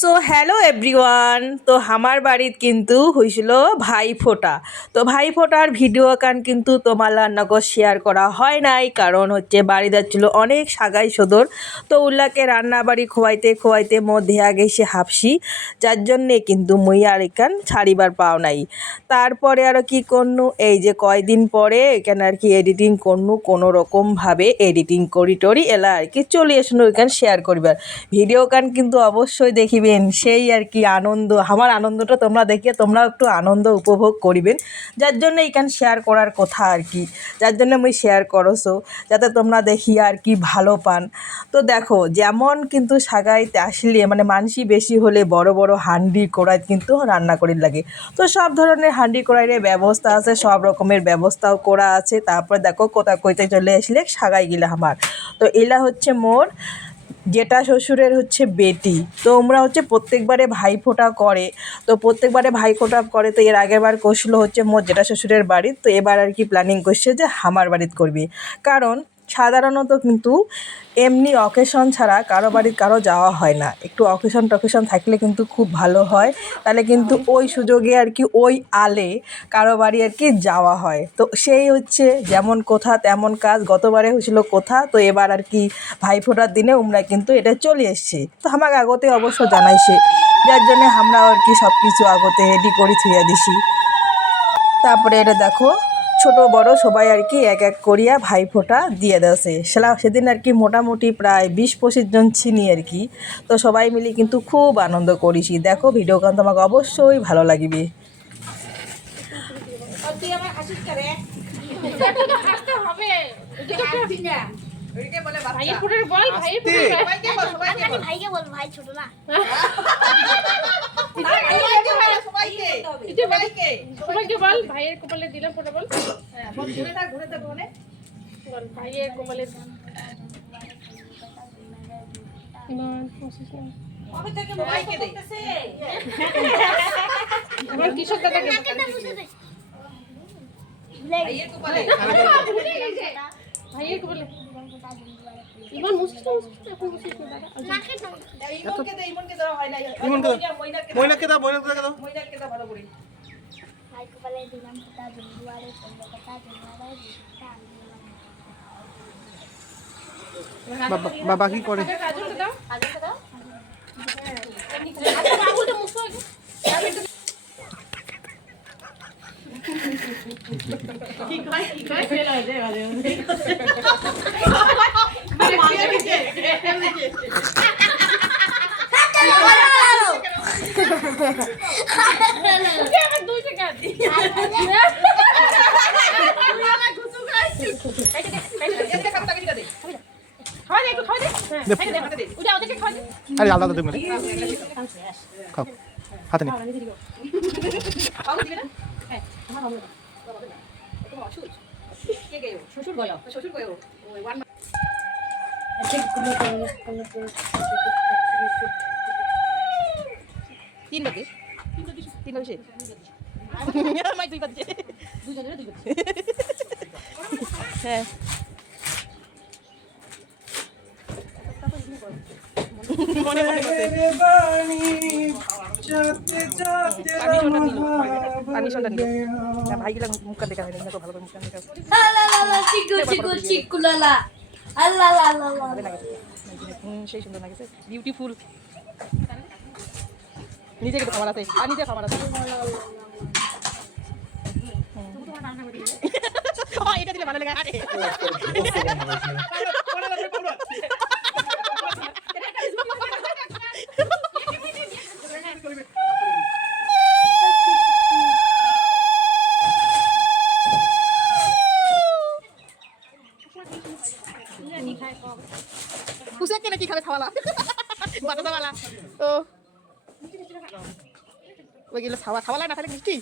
So hello everyone. তো আমার বাড়িত কিন্তু হয়েছিল ভাইফোঁটা। তো ভাইফোঁটার ভিডিও কান কিন্তু তোমার নগর শেয়ার করা হয় নাই, কারণ হচ্ছে বাড়ি যাচ্ছিল অনেক সাগাই সদর। তো উল্লাকে রান্না বাড়ি খোয়াইতে খোয়াইতে মধ্যে আগে সে হাফসি, যার জন্যে কিন্তু মুই আর এখান ছাড়িবার পাও নাই। তারপরে আরও কি করনু, এই যে কয়দিন পরে এখানে আর কি এডিটিং করনু, কোনো রকমভাবে এডিটিং করি টরি এলা আর কি চলে এসনু এখানে শেয়ার করিবার। ভিডিও কান কিন্তু অবশ্যই দেখিবেন, সেই আর কি আনন্দ, আমার আনন্দটা তোমরা দেখিয়ে তোমরাও একটু আনন্দ উপভোগ করিবেন, যার জন্য এইখান শেয়ার করার কথা আর কি, যার জন্য মুই শেয়ার করছো যাতে তোমরা দেখি আর কি ভালো পান। তো দেখো, যেমন কিন্তু সাগাইতে আসলে মানে মানসি বেশি হলে বড় বড় হান্ডি কড়াই কিন্তু রান্না করির লাগে। তো সব ধরনের হান্ডি কড়াইয়ের ব্যবস্থা আছে, সব রকমের ব্যবস্থাও করা আছে। তারপর দেখো কোথা কইতে চলে আসলে সাগাই গিলা আমার। তো এলা হচ্ছে মোর জেঠা শ্বশুরের হচ্ছে বেটি। তো ওমরা হচ্ছে প্রত্যেকবারে ভাইফোঁটা করে। তো প্রত্যেকবারে ভাইফোঁটা করে, তো এর আগের বার করছিল হচ্ছে মোর জেঠা শ্বশুরের বাড়ির। তো এবার আর কি প্ল্যানিং করছে যে আমার বাড়িতে করবি, কারণ সাধারণত কিন্তু এমনি অকেশন ছাড়া কারো বাড়ির কারো যাওয়া হয় না। একটু অকেশন টকেশন থাকলে কিন্তু খুব ভালো হয়, তাহলে কিন্তু ওই সুযোগে আর কি ওই আলে কারো বাড়ি আর কি যাওয়া হয়। তো সেই হচ্ছে যেমন কথা তেমন কাজ, গতবারে হয়েছিল কথা, তো এবার আর কি ভাইফোঁটার দিনে আমরা কিন্তু এটা চলে এসছে। তো আমাকে আগতে অবশ্য জানাইছে, যার জন্যে আমরা আর কি সব কিছু আগতে রেডি করে থুইয়া দিছি। তারপরে এটা দেখো, ছোট বড় সবাই আর কি এক এক করিয়া ভাইফোঁটা দিয়ে দেছে। সেদিন আর কি মোটামুটি প্রায় 20-25 জন চিনি আর কি। তো সবাই মিলে কিন্তু খুব আনন্দ করিছি। দেখো ভিডিও গান তোমাকে অবশ্যই ভালো লাগবে। ভাইয়ের কপালে দিলাম ফোটা বল। ভাইয়ের কপালে কৃষক দাদাকে ভাইয়ের কপালে ইমন মুছিস না, এখন মুছিস না দাদা। ইমনকে দে, ইমনকে দেওয়া হয় না। মইনাকে দাও, মইনাকে দাও, মইনাকে দাও ভালো করে। ভাই কপালে দিলাম ফোঁটা, জুয়ারে চললো কথা, জুয়ারে বাবা কি করে? কাজলটা দাও, কাজলটা দাও। কি কয় ফেল হয়ে যায় বাজে আরে আলাদা দেব না, খাও হাতে নে। শ্বশুর গয়, শ্বশুর গয় তিন বাজে, তিন বাজে মাই দুই বাজে, দুইজনের দুই বাজে। হ্যাঁ মনে মনে পানি সন্ধ্যা নিল ভাই গেলাম মুখটা দেখা হয় না, ভালো করে মুখটা দেখা সেই সুন্দর লাগছে, বিউটিফুল। নিজে কিন্তু খাবার আছে, আর নিজে খাবার আছে। এটা দিলে ভালো লাগে। পুষে কেনে কি খাবে খাওয়ালা বাতাসাওয়ালা, তো ওইগুলো খাওয়ালা না খালে মিষ্টি।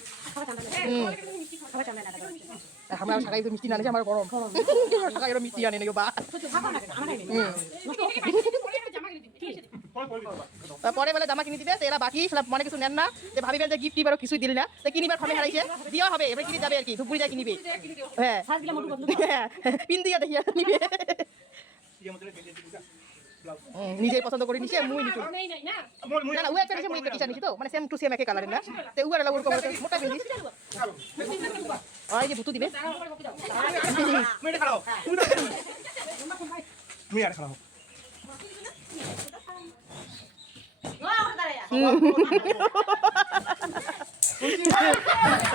আমরা সাকাই তো মিষ্টি না নিয়েছি, আমার গরম সাকাই মিষ্টি আনে নাকি বা। পরে বলে জামা কিনে দিবে, এরা বাকি সব মনে কিছু নেন না, যে ভাবিবেন যে গিফট দিবার কিছুই দিল না, তো কিনিবার ফর্মে হারাইছে, দেওয়া হবে এবার কিনে যাবে আর কি, ধুপুরি যা কিনিবে। হ্যাঁ পিন দিয়ে দেখিয়া নিবে। নিজেই পছন্দ করি নিছে মুই নিছু না না ও একটা নিছে মুই একটা টি-শার্ট নিছি তো মানে সেম টু সেম একই কালারের না তে উয়ার লাগু ওরকম মোটা পিন্দিস ওই যে ভুতু দিবে মেরে খাও মুই আর খাও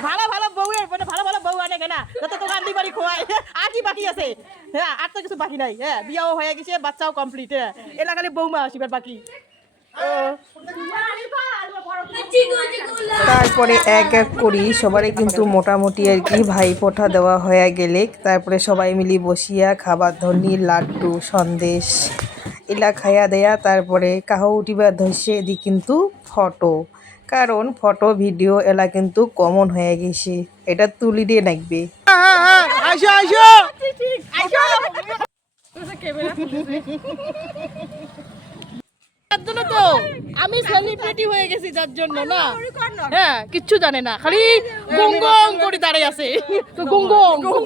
ভালো ভালো বউ মানে ভালো ভালো বউ আনে কেনা যত তো গান্ডি বাড়ি খোয়ায় আর কি বাকি আছে হ্যাঁ আর তো কিছু বাকি নাই হ্যাঁ বিয়াও হয়ে গেছে বাচ্চাও কমপ্লিট হ্যাঁ এলাকালে বউমা আসিবার বাকি তারপরে এক এক করি সবারই কিন্তু মোটামুটি আর কি ভাইফোঁটা দেওয়া হয়ে গেলে তারপরে সবাই মিলি বসিয়া খাবার ধরনি লাড্ডু সন্দেশ এলা খাইয়া দেয়া তারপরে কাহ উঠিবার ধরছে এদি কিন্তু ফটো কারণ ফটো ভিডিও এলা কিন্তু কমন হয়ে গেছে এটা তুলি দিয়ে নাকবে আইসো আইসো যার জন্য তো আমি সেলিব্রিটি হয়ে গেছি যার জন্য না হ্যাঁ কিচ্ছু জানে না খালি গং গং করে দাঁড়িয়ে আছে তো গং গং গং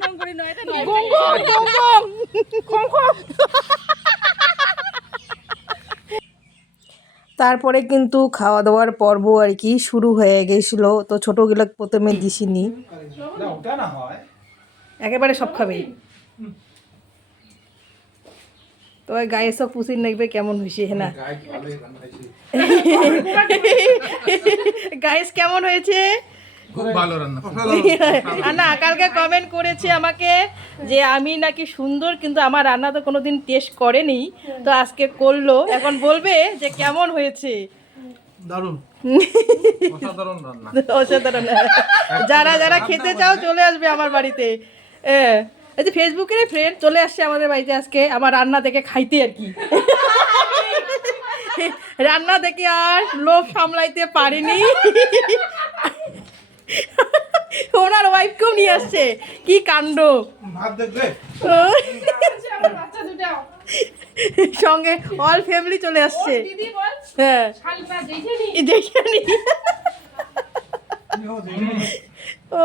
গং করে নয় এটা গং গং গং গং খং খং তারপরে কিন্তু খাওয়া দাওয়ার পর্ব আর কি শুরু হয়ে গেছিল তো ছোটোগুলো প্রথমে দিছিনি না ওটা না হয় একেবারে সব খাবে তো গায়ে সব পুষির নেকবে কেমন হয়েছে হ্যাঁ গাইস কেমন হয়েছে খুব ভালো রান্না না কালকে কমেন্ট করেছে আমাকে যে আমি নাকি সুন্দর কিন্তু আমার রান্না তো কোনোদিন টেস্ট করেনি তো আজকে করলো এখন বলবে যে কেমন হয়েছে দারুণ অসাধারণ রান্না অসাধারণ যারা যারা খেতে চাও চলে আসবে আমার বাড়িতে এই যে ফেসবুকের ফ্রেন্ড চলে আসছে আমাদের বাড়িতে আজকে আমার রান্না দেখে খাইতে আর কি রান্না দেখে আর লোভ সামলাইতে পারিনি ওনার ওয়াইফকেও নিয়ে আসছে কি কাণ্ড ভাত দেখবে সঙ্গে অল ফ্যামিলি চলে আসছে হ্যাঁ দেখে নি ও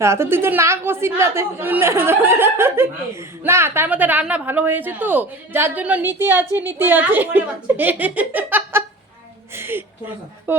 তো তুই তো না করছিস না তার মধ্যে রান্না ভালো হয়েছে তো যার জন্য নীতি আছে ও